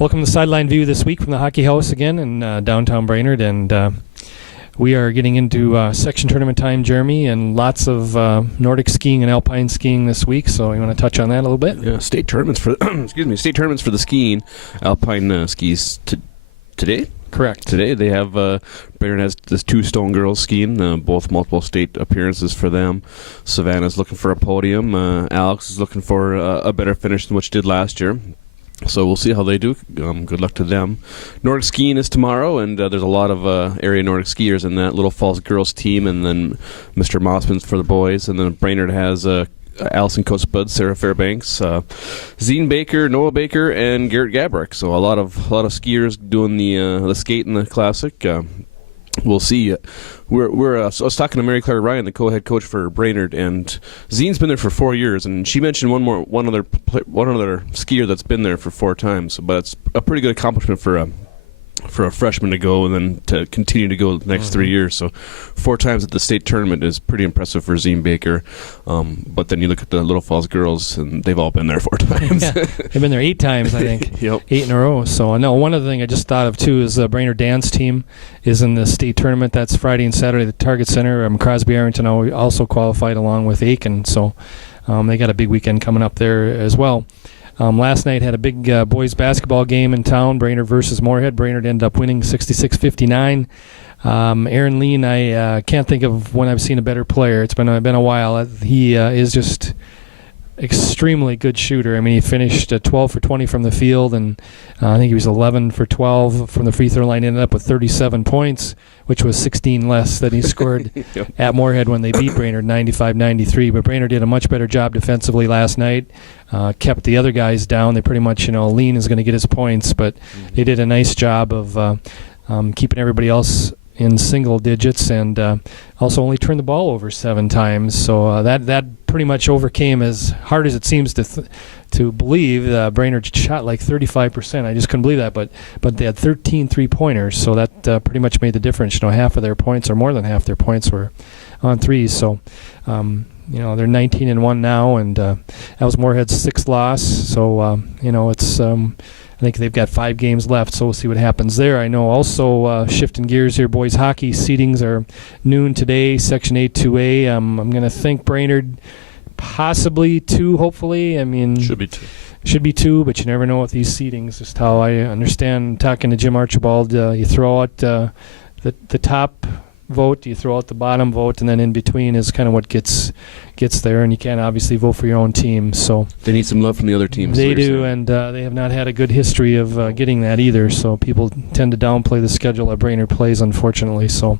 Welcome to Sideline View this week from the Hockey House again in downtown Brainerd, and we are getting into section tournament time, Jeremy, and lots of Nordic skiing and alpine skiing this week. So you want to touch on that a little bit? Yeah, state tournaments for state tournaments for the skiing, alpine skis today. Correct. Today they have Brainerd has this 2 Stone girls skiing, both multiple state appearances for them. Savannah's looking for a podium. Alex is looking for a better finish than what she did last year. So we'll see how they do. Good luck to them. Nordic skiing is tomorrow, and there's a lot of area Nordic skiers in that Little Falls girls team, and then Mr. Mossman's for the boys, and then Brainerd has Allison Coates-Bud, Sarah Fairbanks, Zine Baker, Noah Baker, and Garrett Gabrick. So a lot of skiers doing the skate in the classic. We'll see. I was talking to Mary Claire Ryan, the co-head coach for Brainerd, and Zine's been there for 4 years, and she mentioned one other skier that's been there for 4 times. But it's a pretty good accomplishment for a freshman to go and then to continue to go the next 3 years. So 4 times at the state tournament is pretty impressive for Zine Baker. But then you look at the Little Falls girls, and they've all been there 4 times. Yeah, they've been there 8 times, I think. Yep. 8 in a row. So no, one other thing I just thought of too is the Brainerd dance team is in the state tournament. That's Friday and Saturday at the Target Center. Crosby Arrington also qualified along with Aiken. So they got a big weekend coming up there as well. Last night had a big boys basketball game in town, Brainerd versus Moorhead. Brainerd ended up winning 66-59. Aaron Lean, I can't think of when I've seen a better player. It's been a while. He is just extremely good shooter. I mean, he finished 12 for 20 from the field, and I think he was 11 for 12 from the free throw line. Ended up with 37 points, which was 16 less than he scored at Moorhead when they beat Brainerd 95-93. But Brainerd did a much better job defensively last night, kept the other guys down. They pretty much, Lean is going to get his points, but they did a nice job of keeping everybody else in single digits, and also only turned the ball over 7 times. So that pretty much overcame, as hard as it seems to believe. Brainerd shot like 35%. I just couldn't believe that, but they had 13 three-pointers, so that pretty much made the difference. Half of their points, or more than half their points, were on threes. So they're 19-1 now, and that was Moorhead's 6th loss. So it's I think they've got 5 games left, so we'll see what happens there. I know also, shifting gears here, boys hockey seedings are noon today, Section 8 2A. I'm going to think Brainerd possibly 2, hopefully. I mean, should be 2, but you never know with these seedings. Just how I understand, talking to Jim Archibald, you throw out the top vote, you throw out the bottom vote, and then in between is kind of what gets there, and you can't obviously vote for your own team. So they need some love from the other teams. They do, and they have not had a good history of getting that either, so people tend to downplay the schedule that Brainerd plays, unfortunately. So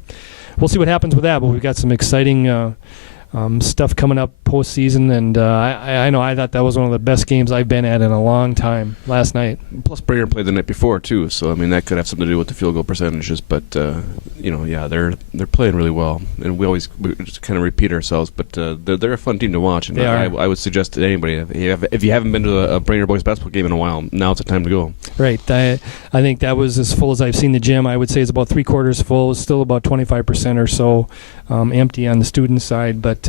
we'll see what happens with that, but we've got some exciting stuff coming up postseason, and I thought that was one of the best games I've been at in a long time last night. Plus, Brainerd played the night before too, so I mean that could have something to do with the field goal percentages. But they're playing really well, and we just kind of repeat ourselves. But they're a fun team to watch, and I would suggest to anybody, if you haven't been to a Brainerd boys basketball game in a while, now's the time to go. Right. I think that was as full as I've seen the gym. I would say it's about 3/4 full. It's still about 25% or so empty on the student side, but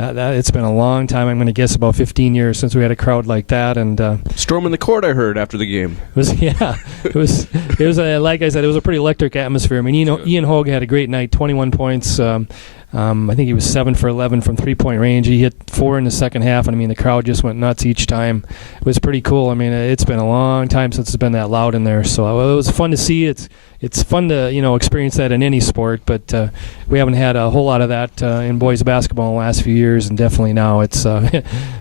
it's been a long time. I'm going to guess about 15 years since we had a crowd like that. And storming the court, I heard after the game. It was like I said, it was a pretty electric atmosphere. I mean, Ian Hogue had a great night, 21 points. I think he was 7 for 11 from 3-point range. He hit 4 in the second half, and I mean the crowd just went nuts each time. It was pretty cool. I mean, it's been a long time since it's been that loud in there, so it was fun to see. It's fun to experience that in any sport, but we haven't had a whole lot of that in boys basketball in the last few years, and definitely now it's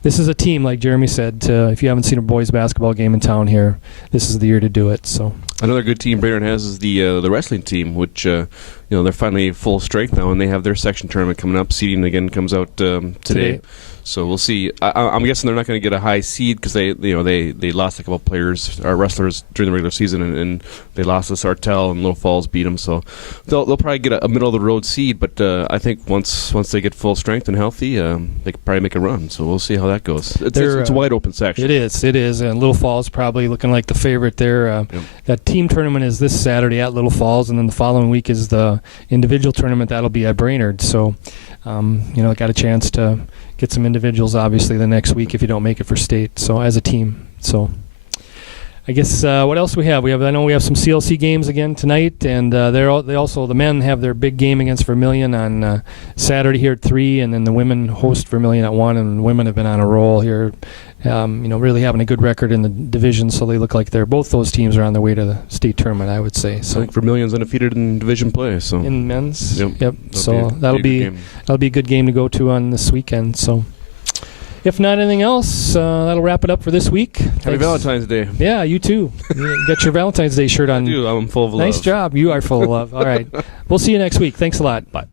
this is a team, like Jeremy said. If you haven't seen a boys basketball game in town here, this is the year to do it. So another good team Brainerd has is the wrestling team, which they're finally full strength now, and they have their section tournament coming up. Seeding again comes out today. So we'll see. I'm guessing they're not going to get a high seed because they lost a couple players, our wrestlers, during the regular season, and they lost to Sartell, and Little Falls beat them. So they'll probably get a middle of the road seed. But I think once they get full strength and healthy, they could probably make a run. So we'll see how that goes. It's a wide open section. It is, and Little Falls probably looking like the favorite there. Yep. That team tournament is this Saturday at Little Falls, and then the following week is the individual tournament. That'll be at Brainerd. So got a chance to get some individuals obviously the next week if you don't make it for state, so as a team. So I guess what else we have? I know we have some CLC games again tonight, and the men have their big game against Vermilion on Saturday here at 3, and then the women host Vermilion at 1, and the women have been on a roll here, really having a good record in the division, so they look like both those teams are on their way to the state tournament, I would say. So I think Vermilion's undefeated in division play. So in men's, yep. So that'll be a good game to go to on this weekend. So. If not anything else, that'll wrap it up for this week. Happy Valentine's Day. Yeah, you too. You got your Valentine's Day shirt on. I do. I'm full of love. Nice job. You are full of love. All right. We'll see you next week. Thanks a lot. Bye.